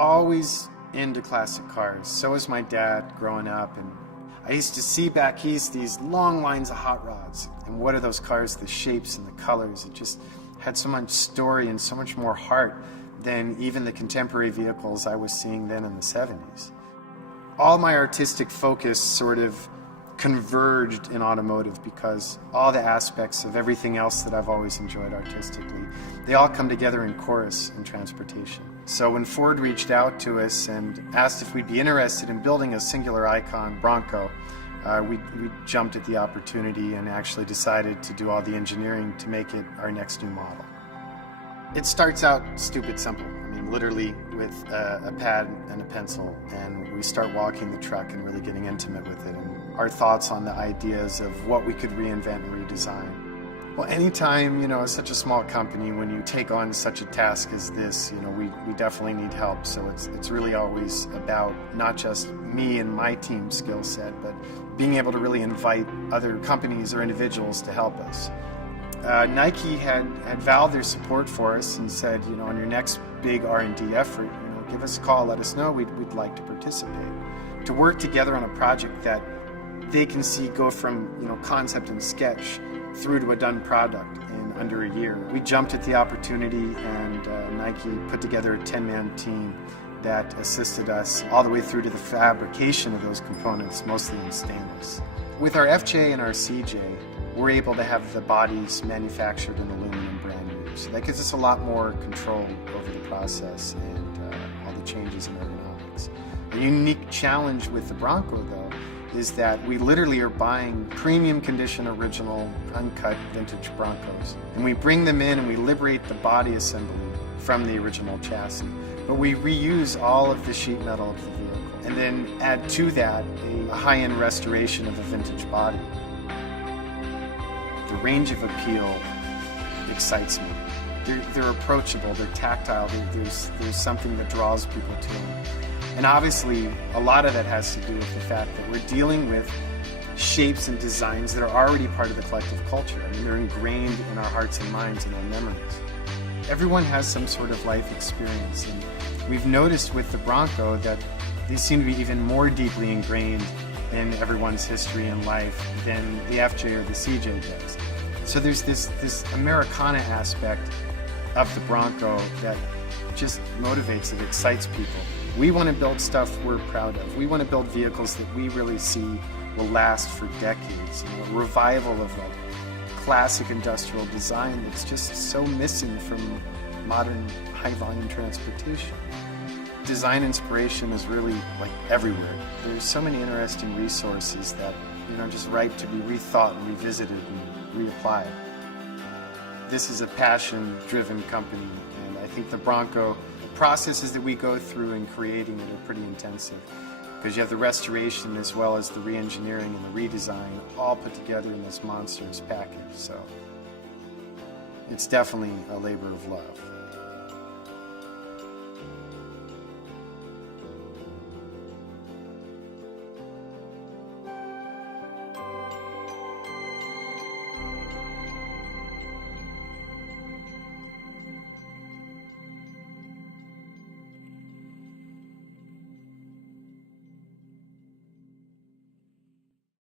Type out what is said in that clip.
always into classic cars. So was my dad growing up, and I used to see back east these long lines of hot rods. And what are those cars? The shapes and the colors. It just had so much story and so much more heart than even the contemporary vehicles I was seeing then in the 70s. All my artistic focus sort of converged in automotive because all the aspects of everything else that I've always enjoyed artistically, they all come together in chorus in transportation. So when Ford reached out to us and asked if we'd be interested in building a singular icon, Bronco, we jumped at the opportunity and actually decided to do all the engineering to make it our next new model. It starts out stupid simple. I mean, literally with a pad and a pencil, and we start walking the truck and really getting intimate with it, and our thoughts on the ideas of what we could reinvent and redesign. Well, anytime, as such a small company, when you take on such a task as this, we definitely need help. So it's really always about not just me and my team's skill set, but being able to really invite other companies or individuals to help us. Nike had vowed their support for us and said, on your next big R&D effort, give us a call, let us know, we'd like to participate. To work together on a project that they can see go from concept and sketch through to a done product in under a year. We jumped at the opportunity, and Nike put together a 10-man team that assisted us all the way through to the fabrication of those components, mostly in stainless. With our FJ and our CJ, we're able to have the bodies manufactured in aluminum brand new. So that gives us a lot more control over the process and all the changes in ergonomics. A unique challenge with the Bronco, though, is that we literally are buying premium condition, original, uncut vintage Broncos. And we bring them in and we liberate the body assembly from the original chassis. But we reuse all of the sheet metal of the vehicle and then add to that a high-end restoration of a vintage body. The range of appeal excites me. They're approachable, they're tactile, there's something that draws people to them. And obviously, a lot of that has to do with the fact that we're dealing with shapes and designs that are already part of the collective culture. I mean, they're ingrained in our hearts and minds and our memories. Everyone has some sort of life experience, and we've noticed with the Bronco that they seem to be even more deeply ingrained in everyone's history and life than the FJ or the CJ does. So there's this Americana aspect of the Bronco that just motivates, it excites people. We want to build stuff we're proud of. We want to build vehicles that we really see will last for decades. A revival of a classic industrial design that's just so missing from modern high-volume transportation. Design inspiration is really everywhere. There's so many interesting resources that just ripe to be rethought and revisited and reapplied. This is a passion-driven company, and I think the Bronco, the processes that we go through in creating it are pretty intensive, because you have the restoration as well as the re-engineering and the redesign all put together in this monstrous package. So it's definitely a labor of love.